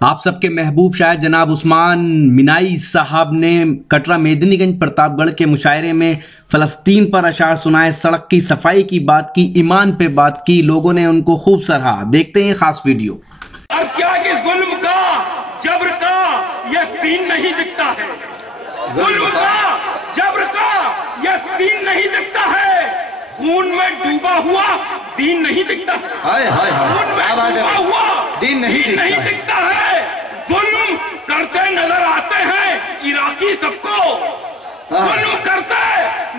आप सबके महबूब शायर जनाब उस्मान मिनाई साहब ने कटरा मेदिनीगंज प्रतापगढ़ के मुशायरे में फ़लस्तीन पर अशार सुनाए, सड़क की सफाई की बात की, ईमान पे बात की, लोगों ने उनको खूब सराहा। देखते हैं खास वीडियो। और क्या कि जुल्म का, जबर का यह सीन नहीं दिखता है, जुल्म का, जबर का यह सीन नहीं दिखता है, खून में डूबा हुआ दीन नहीं दिखता है, खून में डूबा हुआ दीन नहीं दिखता है। जुल्म करते नजर आते हैं इराकी सबको, जुल्म करते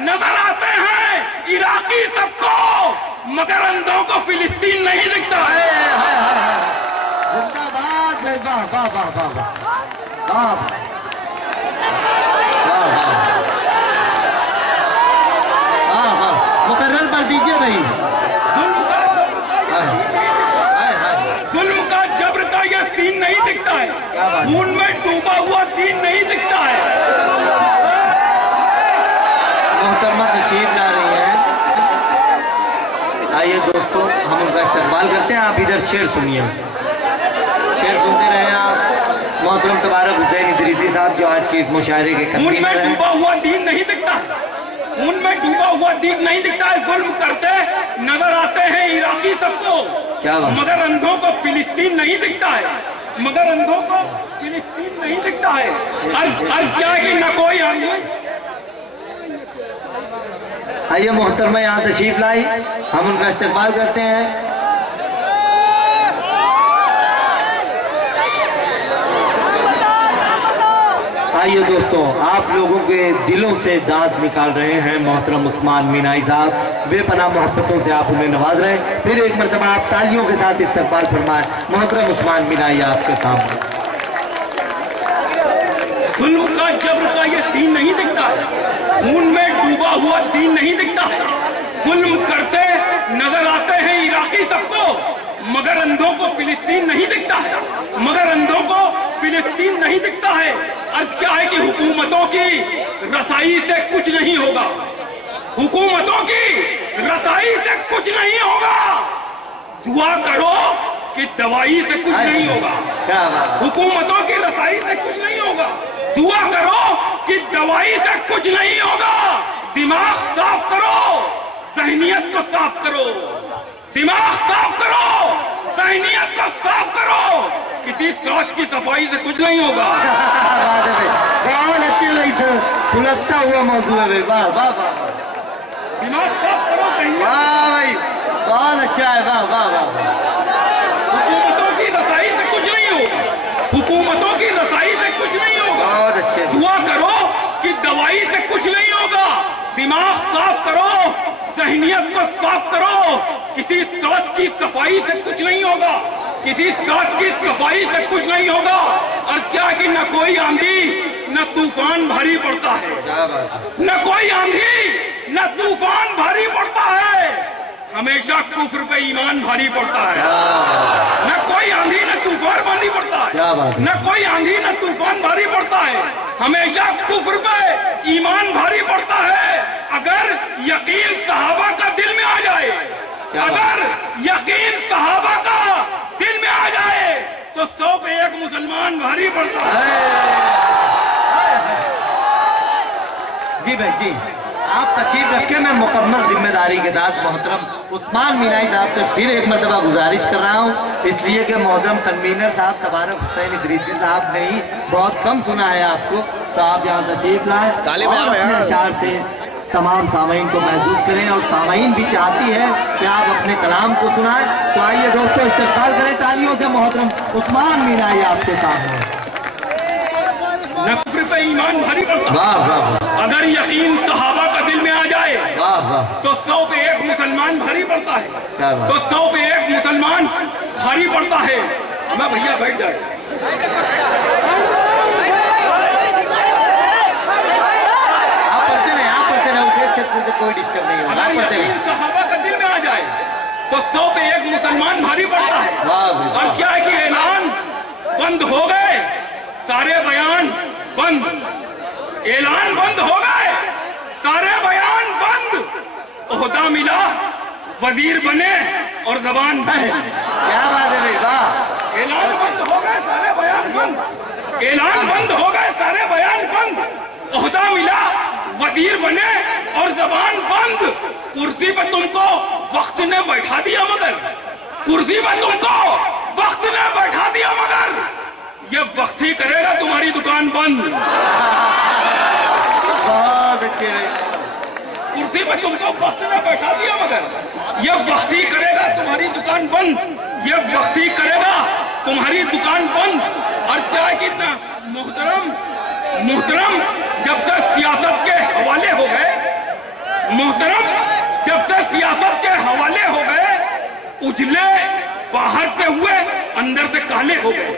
नजर आते हैं इराकी सबको, मगर अंधों को फिलिस्तीन नहीं दिखता है। मुकर्रर कर दीजिए भाई। जुल्म का, जबर का यह सीन नहीं दिखता है, खून में डूबा हुआ सीन नहीं दिखता है। मोहतरमा तशरीफ ला रही है। आइए दोस्तों, हम उनका इस्तेमाल करते हैं। आप इधर शेर सुनिए, शेर सुनते रहे आप। मोहतरम तबारक हुसैन इदरीसी साहब जो आज के इस मुशायरे के खून में डूबा हुआ दीन नहीं दिखता है, खून में डूबा हुआ दीन नहीं दिखता है। जुल्म करते नजर आते हैं इराकी सबको, मगर अंधों को फिलिस्तीन नहीं दिखता है, मगर अंधों को फिलिस्तीन नहीं दिखता है। अर्ज क्या कि न कोई आइए मोहतरमा यहाँ तशरीफ लाई, हम उनका इस्तेमाल करते हैं। आइए दोस्तों, आप लोगों के दिलों से दाद निकाल रहे हैं मोहतरम उस्मान मिनाई साहब। बेपनाह मोहब्बतों से आप उन्हें नवाज रहे हैं। फिर एक मरतबा आप तालियों के साथ इस्तकबाल फरमाएं मोहतरम उस्मान मिनाई आपके सामने। जुल्म का, जबर का ये सीन नहीं दिखता है, खून में डूबा हुआ दीन नहीं दिखता है। जुल्म करते नजर आते हैं इराकी सबको, मगर अंधों को फिलिस्तीन नहीं दिखता है, मगर अंधों को फिलिस्तीन नहीं दिखता है। अर्ज क्या है कि हुकूमतों की रसाई से कुछ नहीं होगा, हुकूमतों की रसाई से कुछ नहीं होगा। दुआ करो कि दवाई से कुछ नहीं होगा, हुकूमतों की रसाई से कुछ नहीं होगा। दुआ करो कि दवाई से कुछ नहीं होगा। दिमाग साफ करो, ज़हनियत को साफ करो, दिमाग साफ करो, ज़हनियत को साफ करो। किसी काश की सफाई से कुछ नहीं होगा। बहुत अच्छी लगी सर, सुलगता हुआ मौजूद है। वाह वाह वाह, दिमाग साफ करो, वाह भाई, बहुत अच्छा है। वाह वाह वाह। हुकूमतों की रसाई से कुछ नहीं होगा, हुकूमतों की रसाई से कुछ नहीं होगा। बहुत अच्छे। दुआ करो कि दवाई से कुछ नहीं होगा। दिमाग साफ करो, ज़हनियत को साफ करो। किसी सड़क की सफाई से कुछ नहीं होगा, किसी सड़क की सफाई से कुछ नहीं होगा। और क्या कि न कोई आंधी न तूफान भारी पड़ता है, न कोई आंधी न तूफान भारी पड़ता है, हमेशा कुफ्र पे ईमान भारी पड़ता है। न कोई आंधी न तूफान भारी पड़ता है, न कोई आंधी न तूफान भारी पड़ता है, हमेशा कुफ्र पे ईमान भारी पड़ता है। अगर यकीन सहाबा का दिल में आ जाए, अगर यकीन सहाबा का दिल में आ जाए तो 100 पे 1 मुसलमान भारी पड़ता है। जी भाई जी, आप तशरीफ रखें। मैं मुकम्मल जिम्मेदारी के साथ मोहतरम उस्मान मिनाई साहब से फिर एक मरतबा गुजारिश कर रहा हूँ, इसलिए कि मोहतरम कन्वीनर साहब तबारक हुसैन इदरीसी साहब ने ही बहुत कम सुना है आपको, तो आप यहाँ तशरीफ लाए और अपने अशार से तमाम सामीन को महसूस करें, और सामीन भी चाहती है कि आप अपने कलाम को सुनाएं। तो आइए दोस्तों, इस्तेमाल करें तालियों से मोहतरम उस्मान मिनाई आपके सामने। नफ्र पे ईमान भारी पड़ता है। वाह वाह। अगर यकीन सहाबा का दिल में आ जाए वाह वाह, तो 100 पे 1 मुसलमान भारी पड़ता है, तो 100 पे 1 मुसलमान भारी पड़ता है। मैं भैया बैठ जाए, कोई डिस्टर्ब नहीं होगा। अगर यकीन सहाबा का दिल में आ जाए तो 100 पे 1 मुसलमान भारी पड़ता है। और क्या है कि ऐलान बंद हो गए, सारे बयान बंद, ऐलान बंद हो गए, सारे बयान बंद। ओहदा मिला, वजीर बने और जबान बने। क्या बात है भाई, वाह। ऐलान बंद हो गए, सारे बयान वजीर बने और जबान बंद। कुर्सी पर तुमको वक्त ने बैठा दिया मगर, कुर्सी पर तुमको वक्त ने बैठा दिया मगर ये वक्त ही करेगा तुम्हारी दुकान बंद। कुर्सी पर तुमको वक्त ने बैठा दिया मगर ये वक्त ही करेगा तुम्हारी दुकान बंद, ये वक्त ही करेगा तुम्हारी दुकान बंद। और क्या कितना मोहतरम जब तक सियासत के हवाले हो गए, मोहतरम जब तक सियासत के हवाले हो गए, उजले बाहर से हुए अंदर से काले हो गए।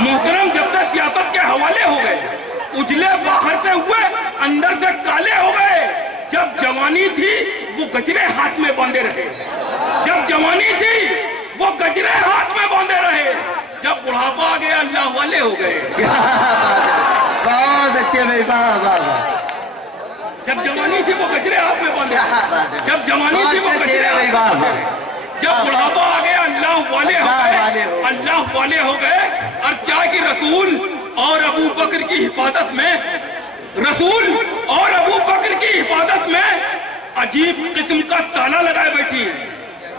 मोहतरम जब तक सियासत के हवाले हो गए, उजले बाहर से हुए अंदर से काले हो गए। जब जवानी थी वो गजरे हाथ में बांधे रहे, जब जवानी थी वो गजरे हाथ में बांधे रहे। जब बुढ़ापा आ गया अल्लाह वाले हो गए। बहुत अच्छे भाई, वाह वाह वाह। जब जवानी थी वो गजरे हाथ में बांधे, जब जवानी थी वो गजरे हाथ में बांधे। जब बुढ़ापा आ गया अल्लाह वाले हो गए, अल्लाह वाले हो गए। और क्या कि रसूल और अबू बकर की हिफाजत में, रसूल और अबू बकर की हिफाजत में अजीब किस्म का ताला लगाए बैठी है।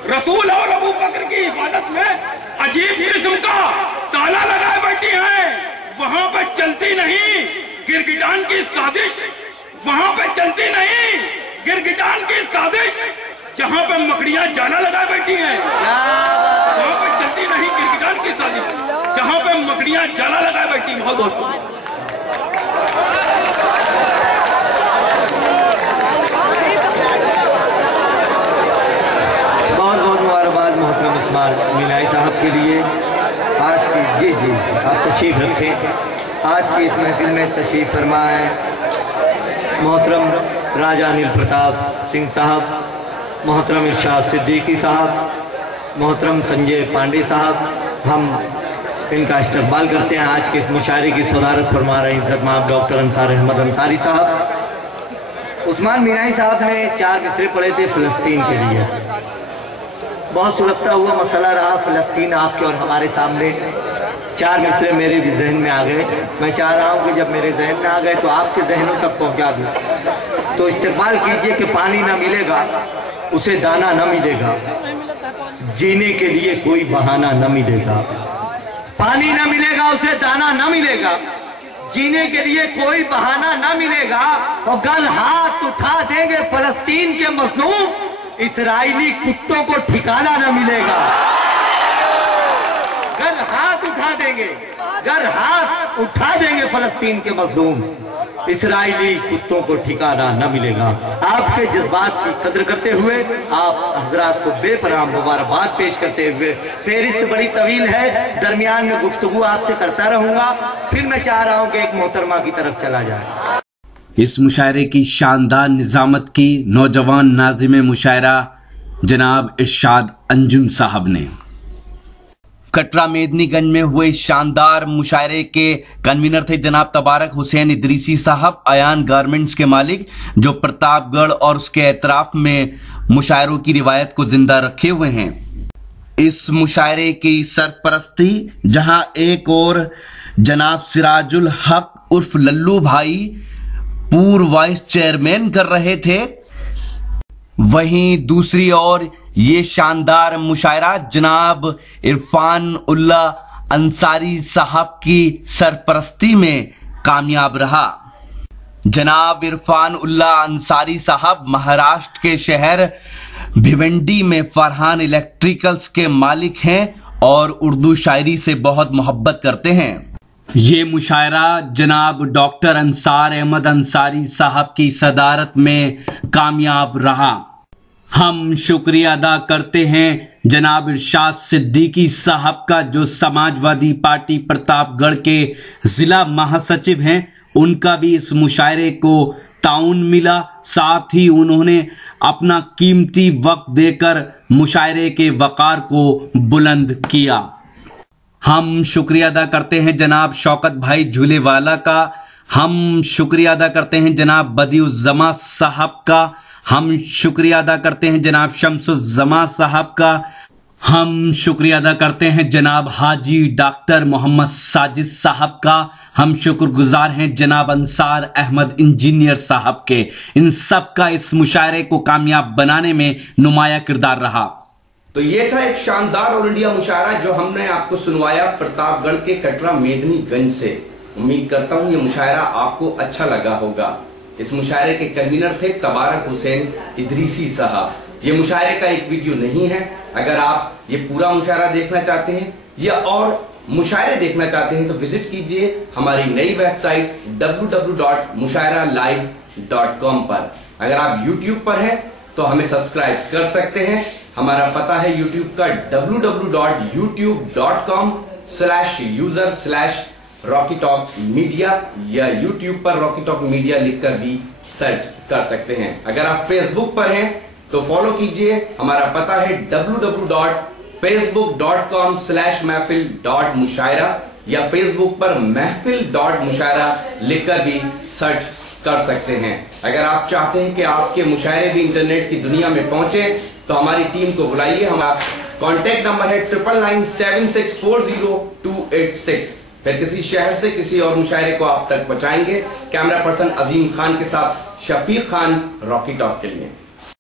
रसूल और अबू बकर की हिफाजत में अजीब किस्म का ताला लगाए बैठी है। वहां पे चलती नहीं गिरगिटान की साजिश, वहां पे चलती नहीं गिरगिटान की साजिश। जहां पे मकड़ियां जाला लगाए बैठी हैं, वहां पे चलती नहीं गिरगिटान की साजिश, जहां पे मकड़ियां जाला लगाए बैठी। बहुत बहुत मुबारकबाद मोहतरम उस्मान मीनाई साहब के लिए। आज की जी आप तशरीफ रखें। आज की इस महफिल में तशरीफ फरमा है मोहतरम राजा अनिल प्रताप सिंह साहब, मोहतरम इरशाद सिद्दीकी साहब, मोहतरम संजय पांडे साहब। हम इनका इस्तकबाल करते हैं। आज के इस मुशायरे की सदारत फरमा रहे इज़्ज़तमाब डॉक्टर अंसार अहमद अंसारी साहब। उस्मान मीनाई साहब ने 4 मिसरे पढ़े थे फ़लस्तीन के लिए। बहुत सुलगता हुआ मसला रहा फ़लस्तीन आपके और हमारे सामने। 4 मिसरे मेरे भी जहन में आ गए। मैं चाह रहा हूँ कि जब मेरे जहन में आ गए तो आपके जहनों तक पहुँचा दूँ। तो इस्तेमाल कीजिए कि पानी ना मिलेगा उसे दाना न मिलेगा, जीने के लिए कोई बहाना न मिलेगा। पानी न मिलेगा उसे दाना न मिलेगा, जीने के लिए कोई बहाना न मिलेगा। और कल हाथ उठा देंगे फ़लस्तीन के मज़लूम, इस्राइली कुत्तों को ठिकाना न मिलेगा। घर हाथ उठा देंगे, घर हाथ उठा देंगे फ़लस्तीन के मज़लूम, इस्राइली कुत्तों को ठिकाना न मिलेगा। आपके जज्बात की कदर करते हुए, आप हजरात को बेपनाह मुबारकबाद पेश करते हुए, फेरिस्त बड़ी तवील है, दरमियान में गुफ्तगू आपसे करता रहूंगा। फिर मैं चाह रहा हूं कि एक मोहतरमा की तरफ चला जाए। इस मुशायरे की शानदार निजामत की नौजवान नाज़िम मुशायरा जनाब इरशाद अंजुम साहब ने। कटरा मेदनीगंज में हुए शानदार मुशायरे के कन्वीनर थे जनाब तबारक हुसैन इदरीसी साहब, अयान गारमेंट्स के मालिक, जो प्रतापगढ़ और उसके एतराफ में मुशायरों की रिवायत को जिंदा रखे हुए हैं। इस मुशायरे की सरपरस्ती जहां एक और जनाब सिराजुल हक उर्फ लल्लू भाई पूर्व वाइस चेयरमैन कर रहे थे, वहीं दूसरी ओर ये शानदार मुशायरा जनाब इरफान उल्ला अंसारी साहब की सरपरस्ती में कामयाब रहा। जनाब इरफान उल्ला अंसारी साहब महाराष्ट्र के शहर भिवंडी में फरहान इलेक्ट्रिकल्स के मालिक हैं और उर्दू शायरी से बहुत मोहब्बत करते हैं। ये मुशायरा जनाब डॉक्टर अंसार अहमद अंसारी साहब की सदारत में कामयाब रहा। हम शुक्रिया अदा करते हैं जनाब इरशाद सिद्दीकी साहब का, जो समाजवादी पार्टी प्रतापगढ़ के जिला महासचिव हैं। उनका भी इस मुशायरे को ताउन मिला, साथ ही उन्होंने अपना कीमती वक्त देकर मुशायरे के वकार को बुलंद किया। हम शुक्रिया अदा करते हैं जनाब शौकत भाई झूलेवाला का, हम शुक्रिया अदा करते हैं जनाब बदिउज़्ज़मा साहब का, हम शुक्रिया अदा करते हैं जनाब शम्सुज़्ज़मा साहब का, हम शुक्रिया अदा करते हैं जनाब हाजी डॉक्टर मोहम्मद साजिद साहब का। हम शुक्रगुजार हैं जनाब अंसार अहमद इंजीनियर साहब के। इन सब का इस मुशायरे को कामयाब बनाने में नुमाया किरदार रहा। तो ये था एक शानदार ऑल इंडिया मुशायरा जो हमने आपको सुनवाया प्रतापगढ़ के कटरा मेदिनीगंज से। उम्मीद करता हूं ये मुशायरा आपको अच्छा लगा होगा। इस मुशायरे के कन्वीनर थे तबारक हुसैन इदरीसी साहब। ये मुशायरे का एक वीडियो नहीं है। अगर आप ये पूरा मुशायरा देखना चाहते हैं या और मुशायरे देखना चाहते हैं तो विजिट कीजिए हमारी नई वेबसाइट www.mushairalive.com पर। अगर आप YouTube पर हैं तो हमें सब्सक्राइब कर सकते हैं। हमारा पता है YouTube का www.youtube.com/user/RockyTalk Media या YouTube पर रॉकी टॉक मीडिया लिखकर भी सर्च कर सकते हैं। अगर आप Facebook पर हैं तो फॉलो कीजिए। हमारा पता है www.facebook.com/महफिल.मुशायरा या फेसबुक पर महफिल.मुशायरा लिखकर भी सर्च कर सकते हैं। अगर आप चाहते हैं कि आपके मुशायरे भी इंटरनेट की दुनिया में पहुंचे तो हमारी टीम को बुलाइए। हमारा कॉन्टैक्ट नंबर है 9997640286। फिर किसी शहर से किसी और मुशायरे को आप तक पहुंचाएंगे। कैमरा पर्सन अजीम खान के साथ शफीक खान, रॉकी टॉक के लिए।